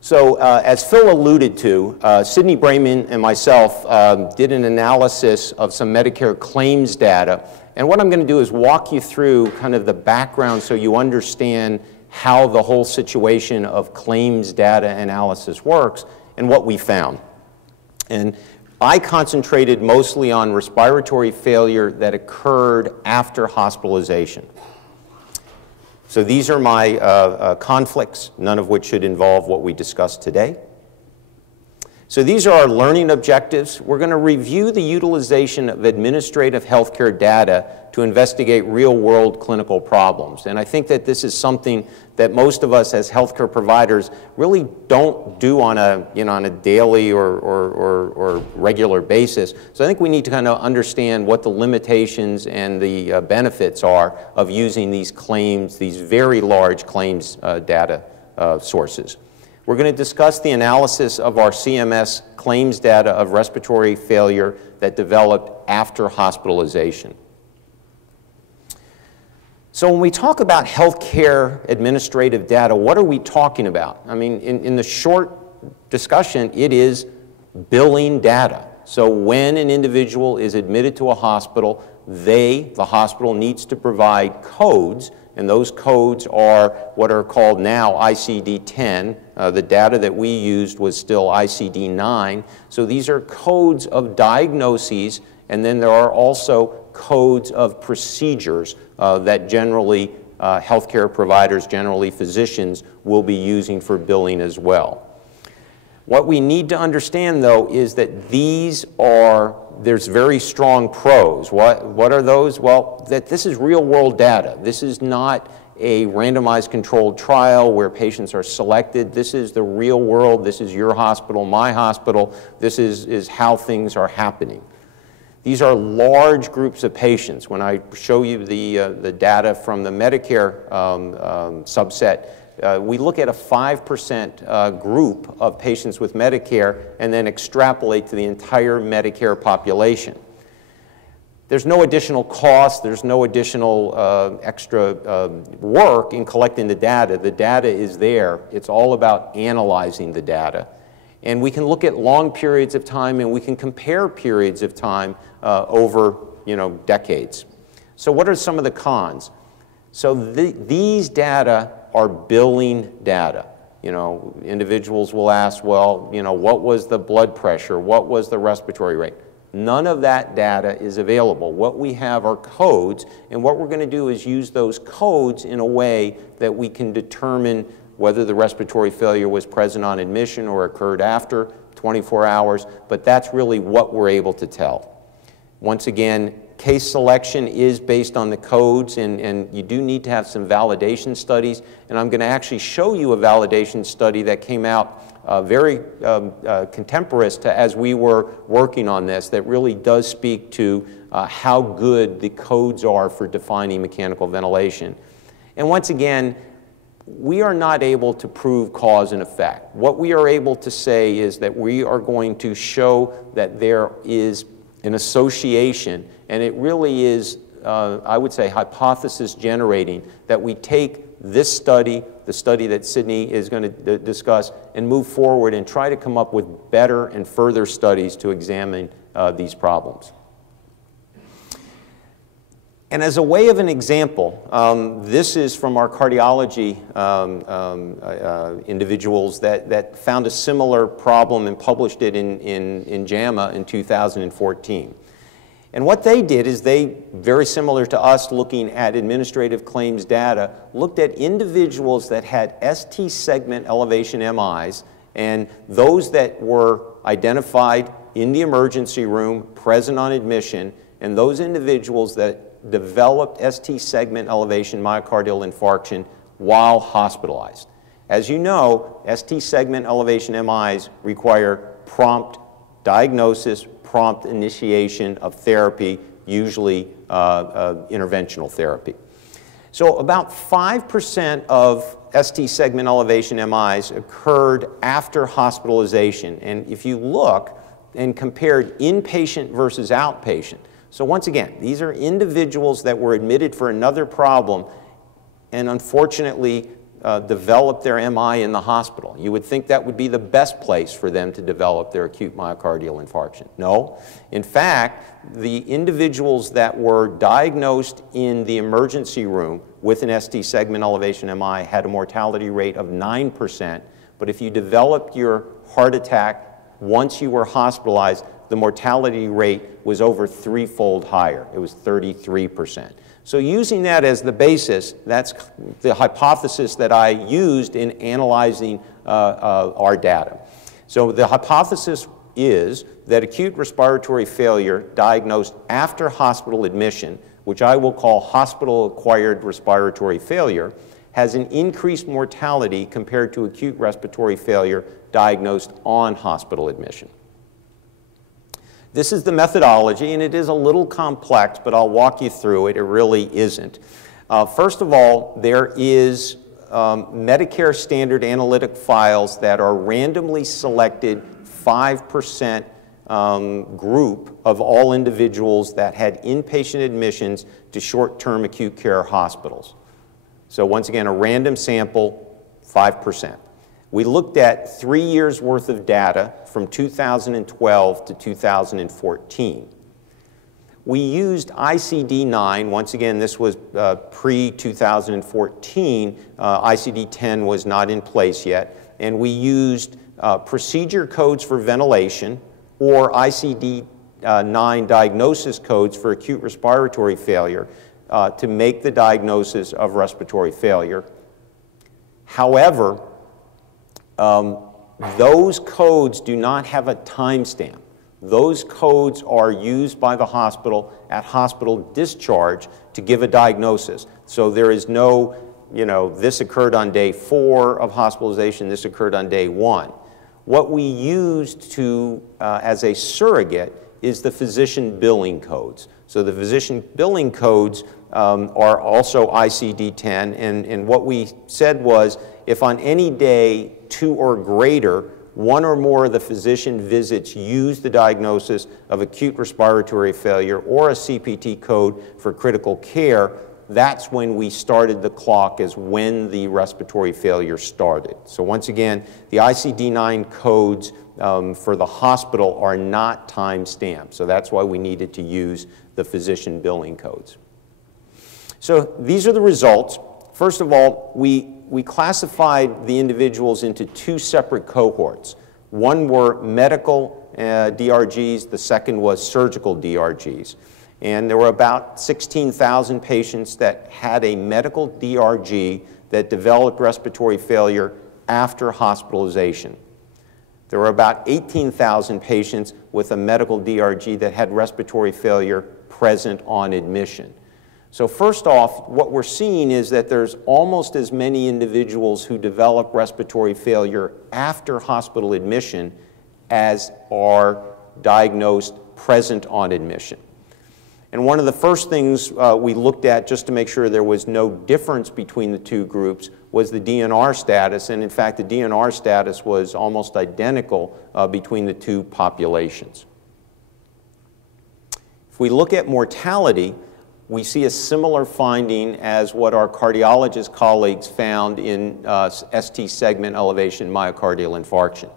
So as Phil alluded to, Sidney, Braman, and myself did an analysis of some Medicare claims data. And what I'm going to do is walk you through kind of the background so you understand how the whole situation of claims data analysis works and what we found. And I concentrated mostly on respiratory failure that occurred after hospitalization. So these are my conflicts, none of which should involve what we discussed today. So these are our learning objectives. We're going to review the utilization of administrative healthcare data to investigate real-world clinical problems. And I think that this is something that most of us as healthcare providers really don't do on a, on a daily or regular basis. So I think we need to kind of understand what the limitations and the benefits are of using these claims, these very large claims data sources. We're going to discuss the analysis of our CMS claims data of respiratory failure that developed after hospitalization. So when we talk about healthcare administrative data, what are we talking about? I mean, in the short discussion, it is billing data. So when an individual is admitted to a hospital, the hospital needs to provide codes, and those codes are what are called now ICD-10. The data that we used was still ICD-9. So these are codes of diagnoses, and then there are also codes of procedures that generally healthcare providers, generally physicians, will be using for billing as well. What we need to understand, though, is that there's very strong pros. What are those? Well, that this is real-world data. This is not a randomized controlled trial where patients are selected. This is the real world. This is your hospital, my hospital. This is how things are happening. These are large groups of patients. When I show you the data from the Medicare subset, we look at a 5% group of patients with Medicare and then extrapolate to the entire Medicare population. There's no additional cost, there's no additional extra work in collecting the data. The data is there. It's all about analyzing the data. And we can look at long periods of time and we can compare periods of time over decades. So what are some of the cons? So these data are billing data. Individuals will ask, well, what was the blood pressure? What was the respiratory rate? None of that data is available. What we have are codes, and what we're going to do is use those codes in a way that we can determine whether the respiratory failure was present on admission or occurred after 24 hours, but that's really what we're able to tell. Once again, case selection is based on the codes, and you do need to have some validation studies, and I'm going to actually show you a validation study that came out very contemporaneous to as we were working on this, that really does speak to how good the codes are for defining mechanical ventilation. And once again, we are not able to prove cause and effect. What we are able to say is that we are going to show that there is an association, and it really is, I would say, hypothesis generating, that we take this study, the study that Sidney is going to discuss, and move forward and try to come up with better and further studies to examine these problems. And as a way of an example, this is from our cardiology individuals that found a similar problem and published it in JAMA in 2014. And what they did is they, very similar to us looking at administrative claims data, looked at individuals that had ST segment elevation MIs and those that were identified in the emergency room, present on admission, and those individuals that developed ST segment elevation myocardial infarction while hospitalized. As you know, ST segment elevation MIs require prompt diagnosis, prompt initiation of therapy, usually interventional therapy. So about 5% of ST segment elevation MIs occurred after hospitalization. And if you look and compared inpatient versus outpatient, so once again, these are individuals that were admitted for another problem, and unfortunately, develop their MI in the hospital. You would think that would be the best place for them to develop their acute myocardial infarction. No. In fact, the individuals that were diagnosed in the emergency room with an ST segment elevation MI had a mortality rate of 9%, but if you developed your heart attack once you were hospitalized, the mortality rate was over threefold higher. It was 33%. So using that as the basis, that's the hypothesis that I used in analyzing our data. So the hypothesis is that acute respiratory failure diagnosed after hospital admission, which I will call hospital-acquired respiratory failure, has an increased mortality compared to acute respiratory failure diagnosed on hospital admission. This is the methodology, and it is a little complex, but I'll walk you through it. It really isn't. First of all, there is Medicare standard analytic files that are randomly selected 5% group of all individuals that had inpatient admissions to short-term acute care hospitals. So once again, a random sample, 5%. We looked at 3 years worth of data from 2012 to 2014. We used ICD-9. Once again, this was pre-2014. ICD-10 was not in place yet. And we used procedure codes for ventilation or ICD-9 diagnosis codes for acute respiratory failure to make the diagnosis of respiratory failure. However, those codes do not have a timestamp. Those codes are used by the hospital at hospital discharge to give a diagnosis. So there is no, this occurred on day 4 of hospitalization, this occurred on day 1. What we used to, as a surrogate, is the physician billing codes. So the physician billing codes are also ICD-10, and what we said was, if on any day 2 or greater, 1 or more of the physician visits use the diagnosis of acute respiratory failure or a CPT code for critical care, that's when we started the clock as when the respiratory failure started. So once again, the ICD-9 codes for the hospital are not time-stamped. So that's why we needed to use the physician billing codes. So these are the results. First of all, we classified the individuals into 2 separate cohorts. One were medical DRGs, the second was surgical DRGs. And there were about 16,000 patients that had a medical DRG that developed respiratory failure after hospitalization. There were about 18,000 patients with a medical DRG that had respiratory failure present on admission. So first off, what we're seeing is that there's almost as many individuals who develop respiratory failure after hospital admission as are diagnosed present on admission. And one of the first things we looked at just to make sure there was no difference between the 2 groups was the DNR status, and in fact the DNR status was almost identical between the 2 populations. If we look at mortality, we see a similar finding as what our cardiologist colleagues found in ST segment elevation myocardial infarction.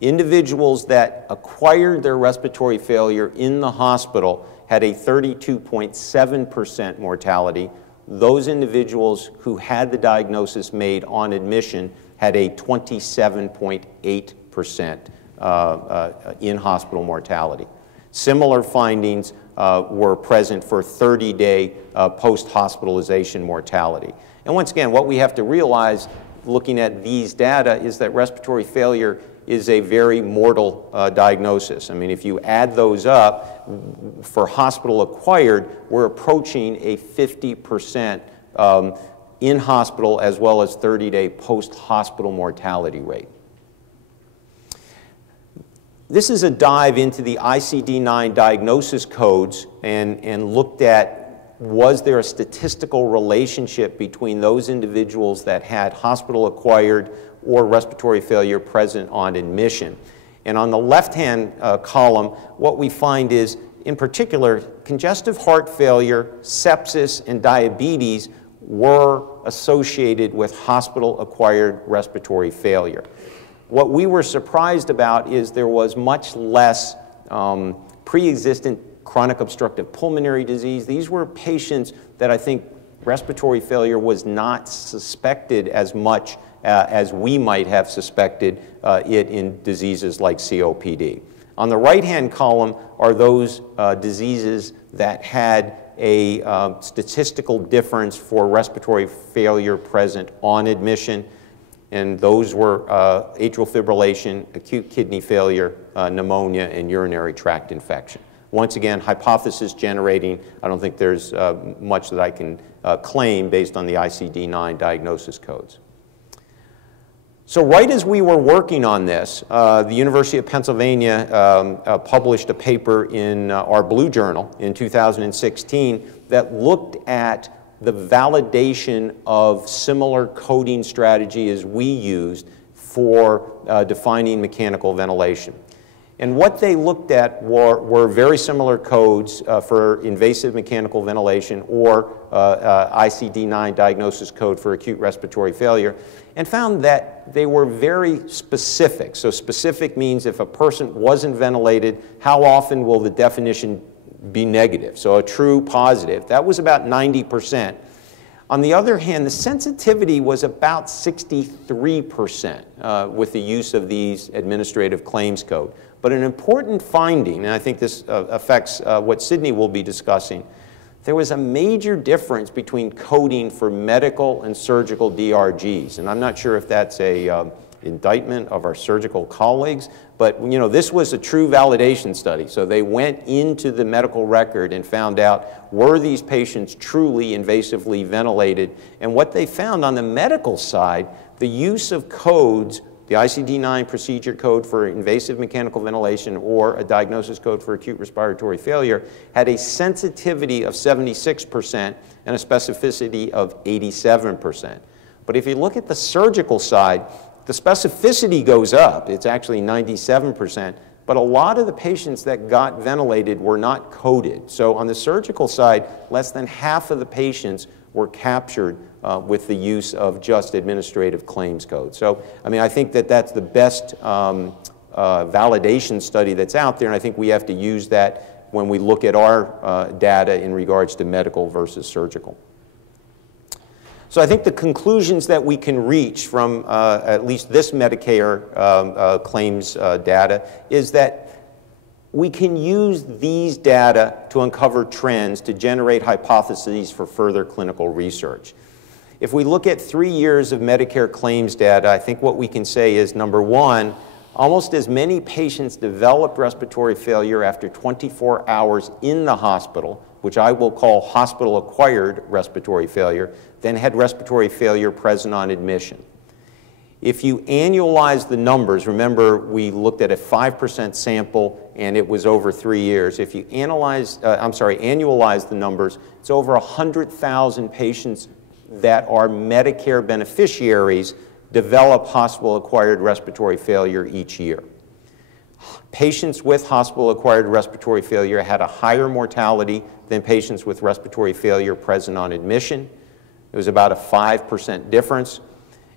Individuals that acquired their respiratory failure in the hospital had a 32.7% mortality. Those individuals who had the diagnosis made on admission had a 27.8% in-hospital mortality. Similar findings were present for 30-day post-hospitalization mortality. And once again, what we have to realize looking at these data is that respiratory failure is a very mortal diagnosis. I mean, if you add those up, for hospital acquired, we're approaching a 50% in-hospital as well as 30-day post-hospital mortality rate. This is a dive into the ICD-9 diagnosis codes and looked at, was there a statistical relationship between those individuals that had hospital-acquired or respiratory failure present on admission. And on the left-hand column, what we find is, in particular, congestive heart failure, sepsis, and diabetes were associated with hospital-acquired respiratory failure. What we were surprised about is there was much less pre-existent chronic obstructive pulmonary disease. These were patients that I think respiratory failure was not suspected as much as we might have suspected it in diseases like COPD. On the right-hand column are those diseases that had a statistical difference for respiratory failure present on admission, and those were atrial fibrillation, acute kidney failure, pneumonia, and urinary tract infection. Once again, hypothesis generating. I don't think there's much that I can claim based on the ICD-9 diagnosis codes. So right as we were working on this, the University of Pennsylvania published a paper in our Blue Journal in 2016 that looked at the validation of similar coding strategy as we used for defining mechanical ventilation. And what they looked at were very similar codes for invasive mechanical ventilation or ICD-9 diagnosis code for acute respiratory failure, and found that they were very specific. So specific means if a person wasn't ventilated, how often will the definition be negative? So a true positive. That was about 90%. On the other hand, the sensitivity was about 63% with the use of these administrative claims code. But an important finding, and I think this affects what Sidney will be discussing, there was a major difference between coding for medical and surgical DRGs. And I'm not sure if that's a indictment of our surgical colleagues, but this was a true validation study. So they went into the medical record and found out, were these patients truly invasively ventilated? And what they found on the medical side, the use of codes, the ICD-9 procedure code for invasive mechanical ventilation or a diagnosis code for acute respiratory failure, had a sensitivity of 76% and a specificity of 87%. But if you look at the surgical side, the specificity goes up. It's actually 97%, but a lot of the patients that got ventilated were not coded. So on the surgical side, less than half of the patients were captured with the use of just administrative claims code. So, I mean, I think that that's the best validation study that's out there, and I think we have to use that when we look at our data in regards to medical versus surgical. So I think the conclusions that we can reach from at least this Medicare claims data is that we can use these data to uncover trends to generate hypotheses for further clinical research. If we look at 3 years of Medicare claims data, I think what we can say is, number one, almost as many patients developed respiratory failure after 24 hours in the hospital, which I will call hospital-acquired respiratory failure, than had respiratory failure present on admission. If you annualize the numbers, remember we looked at a 5% sample and it was over 3 years. If you annualize the numbers, it's over 100,000 patients that are Medicare beneficiaries develop hospital-acquired respiratory failure each year. Patients with hospital-acquired respiratory failure had a higher mortality than patients with respiratory failure present on admission. It was about a 5% difference.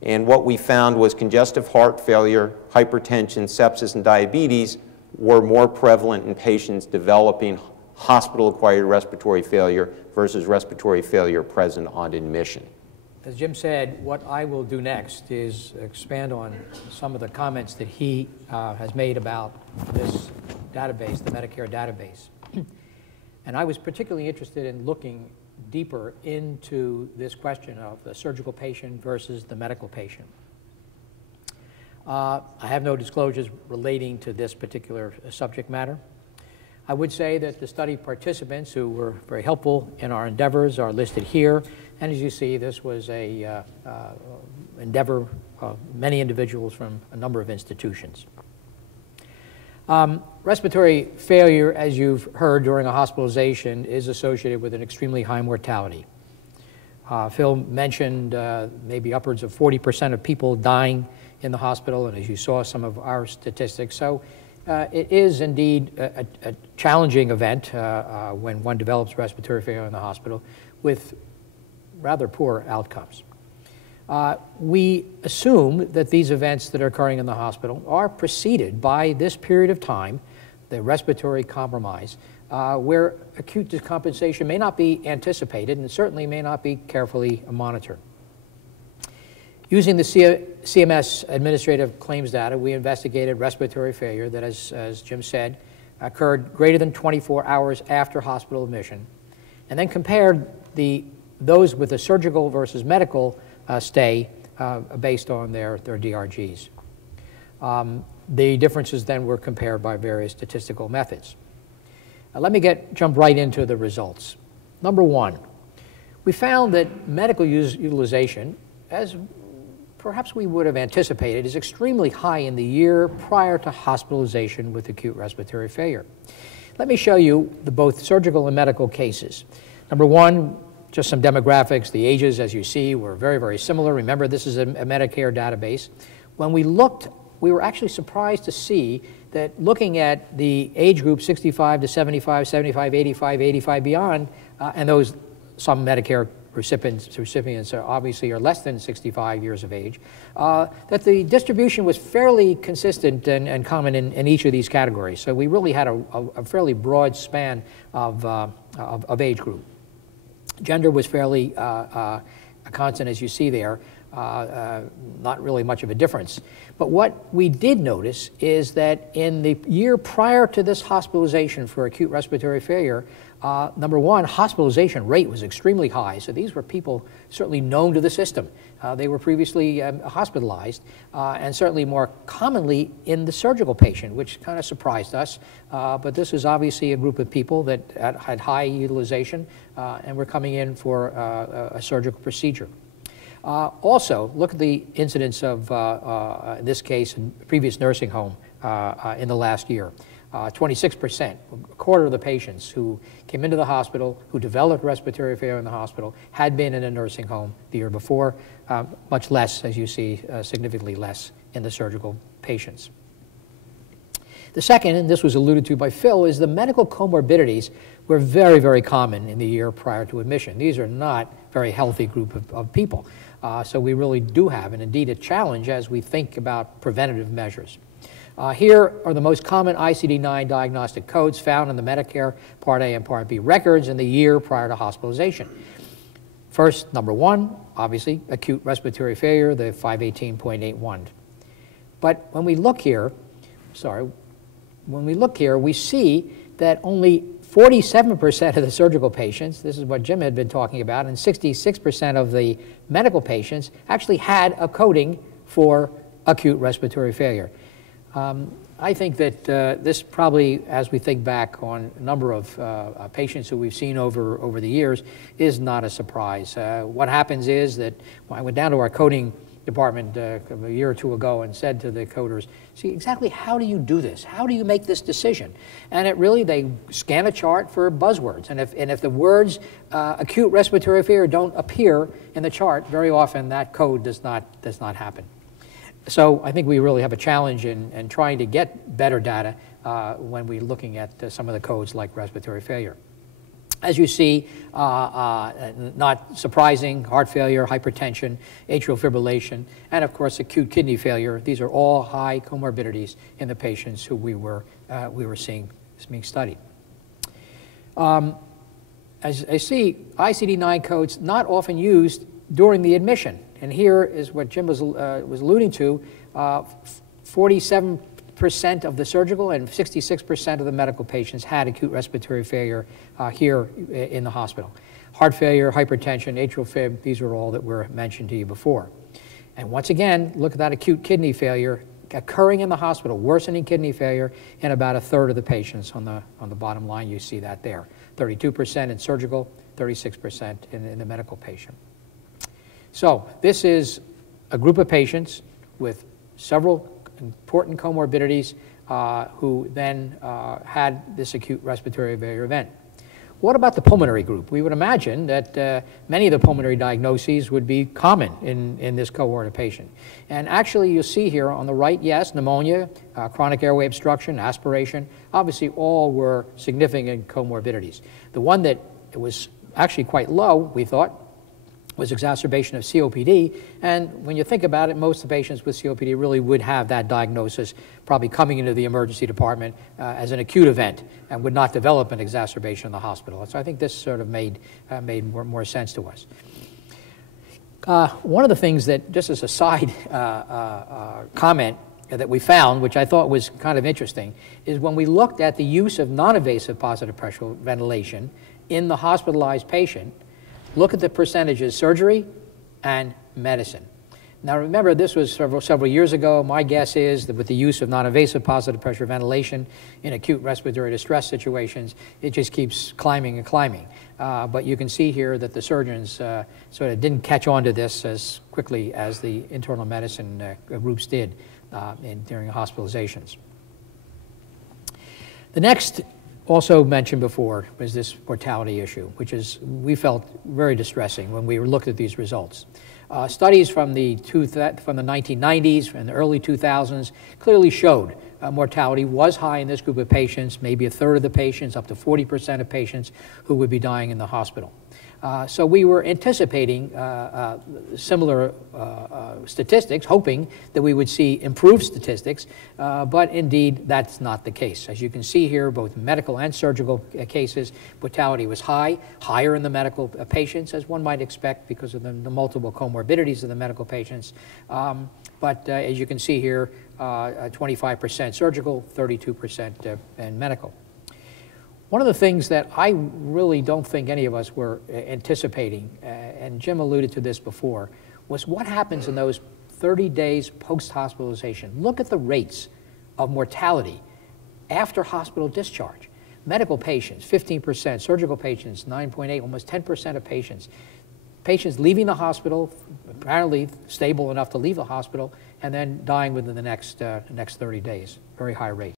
And what we found was congestive heart failure, hypertension, sepsis, and diabetes were more prevalent in patients developing hospital-acquired respiratory failure versus respiratory failure present on admission. As Jim said, what I will do next is expand on some of the comments that he has made about this database, the Medicare database. And I was particularly interested in looking deeper into this question of the surgical patient versus the medical patient. I have no disclosures relating to this particular subject matter. I would say that the study participants who were very helpful in our endeavors are listed here. And as you see, this was a endeavor of many individuals from a number of institutions. Respiratory failure, as you've heard during a hospitalization, is associated with an extremely high mortality. Phil mentioned maybe upwards of 40% of people dying in the hospital, and as you saw some of our statistics. So it is indeed a challenging event when one develops respiratory failure in the hospital with rather poor outcomes. we assume that these events that are occurring in the hospital are preceded by this period of time, the respiratory compromise, where acute decompensation may not be anticipated and certainly may not be carefully monitored. Using the CMS administrative claims data, we investigated respiratory failure that, as Jim said, occurred greater than 24 hours after hospital admission, and then compared those with a surgical versus medical stay based on their DRGs. The differences then were compared by various statistical methods. Let me jump right into the results. Number one, we found that medical utilization, as perhaps we would have anticipated, is extremely high in the year prior to hospitalization with acute respiratory failure. Let me show you both surgical and medical cases. Number one, just some demographics. The ages, as you see, were very, very similar. Remember, this is a Medicare database. When we looked, we were actually surprised to see that looking at the age group 65 to 75, 75, 85, 85 beyond, and those some Medicare recipients are obviously are less than 65 years of age, that the distribution was fairly consistent and common in each of these categories. So we really had a fairly broad span of age group. Gender was fairly a constant, as you see there, not really much of a difference. But what we did notice is that in the year prior to this hospitalization for acute respiratory failure, number one, hospitalization rate was extremely high. So these were people certainly known to the system. They were previously hospitalized, and certainly more commonly in the surgical patient, which kind of surprised us. But this was obviously a group of people that had high utilization and were coming in for a surgical procedure. Also, look at the incidence of, in this case, in previous nursing home in the last year. 26%, a quarter of the patients who came into the hospital, who developed respiratory failure in the hospital, had been in a nursing home the year before, much less, as you see, significantly less in the surgical patients. The second, and this was alluded to by Phil, is the medical comorbidities were very, very common in the year prior to admission. These are not a very healthy group of people. So we really do have, and indeed a challenge as we think about preventative measures. Here are the most common ICD-9 diagnostic codes found in the Medicare Part A and Part B records in the year prior to hospitalization. First, number one, obviously, acute respiratory failure, the 518.81. But when we look here, we see that only 47% of the surgical patients, this is what Jim had been talking about, and 66% of the medical patients actually had a coding for acute respiratory failure. I think that this probably, as we think back on a number of patients who we've seen over the years, is not a surprise. What happens is that when I went down to our coding department a year or two ago and said to the coders, see, exactly how do you do this? How do you make this decision? And they scan a chart for buzzwords. And if the words acute respiratory failure don't appear in the chart, very often that code does not happen. So I think we really have a challenge in trying to get better data when we're looking at some of the codes like respiratory failure. As you see, not surprising, heart failure, hypertension, atrial fibrillation, and of course acute kidney failure. These are all high comorbidities in the patients who we were seeing being studied. As I see, ICD-9 codes not often used during the admission. And here is what Jim was alluding to, 47% of the surgical and 66% of the medical patients had acute respiratory failure here in the hospital. Heart failure, hypertension, atrial fib, these are all that were mentioned to you before. And once again, look at that acute kidney failure occurring in the hospital, worsening kidney failure in about a third of the patients. On the bottom line, you see that there. 32% in surgical, 36% in the medical patient. So this is a group of patients with several important comorbidities who then had this acute respiratory failure event. What about the pulmonary group? We would imagine that many of the pulmonary diagnoses would be common in this cohort of patient. And actually, you'll see here on the right, yes, pneumonia, chronic airway obstruction, aspiration, obviously all were significant comorbidities. The one that was actually quite low, we thought, was exacerbation of COPD. And when you think about it, most of the patients with COPD really would have that diagnosis probably coming into the emergency department as an acute event and would not develop an exacerbation in the hospital. So I think this sort of made more sense to us. One of the things that, just as a side comment that we found, which I thought was kind of interesting, is when we looked at the use of non-invasive positive pressure ventilation in the hospitalized patient, look at the percentages: surgery and medicine. Now remember, this was several years ago. My guess is that with the use of non-invasive positive pressure ventilation in acute respiratory distress situations, it just keeps climbing and climbing. But you can see here that the surgeons sort of didn't catch on to this as quickly as the internal medicine groups did during hospitalizations. The next, also mentioned before, was this mortality issue, which is, we felt, very distressing when we looked at these results. Studies from the 1990s and the early 2000s clearly showed mortality was high in this group of patients, maybe a third of the patients, up to 40% of patients who would be dying in the hospital. So we were anticipating similar statistics, hoping that we would see improved statistics, but indeed that's not the case. As you can see here, both medical and surgical cases, mortality was high, higher in the medical patients, as one might expect because of the multiple comorbidities of the medical patients. But as you can see here, 25% surgical, 32% in medical. One of the things that I really don't think any of us were anticipating, and Jim alluded to this before, was what happens in those 30 days post-hospitalization. Look at the rates of mortality after hospital discharge. Medical patients, 15%, surgical patients, 9.8, almost 10% of patients. Patients leaving the hospital, apparently stable enough to leave the hospital, and then dying within the next 30 days. Very high rate.